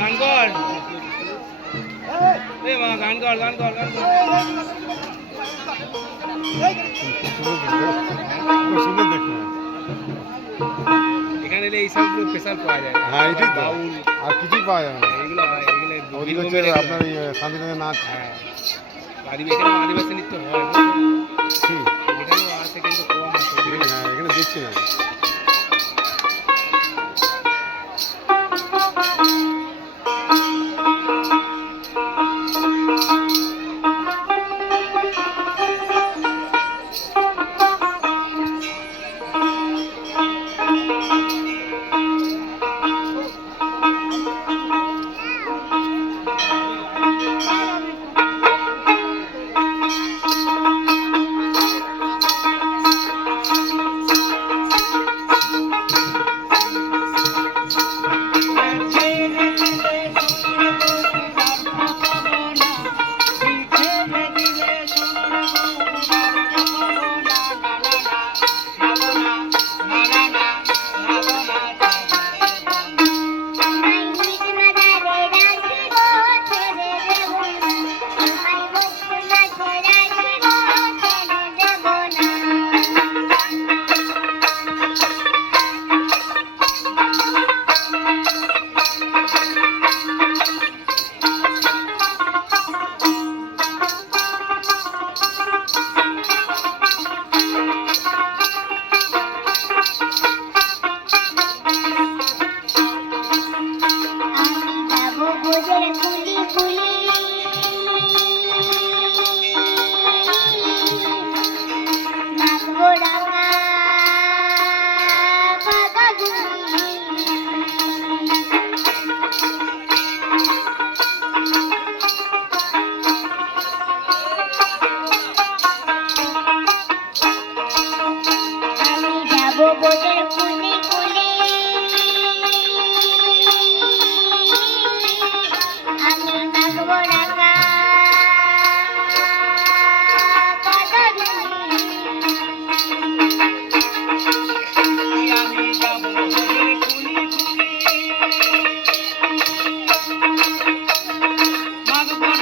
গান কর। এ মা গান কর গান কর গান কর। এখানে এলে এইসব স্পেশাল পাওয়া যায়। হ্যাঁ এটাই বাউল। আর কিছুই পাওয়া যাবে না। এগুলো হয় আপনার এই নাচ। হ্যাঁ। আদিবাসী নৃত্য হয়। பாக போன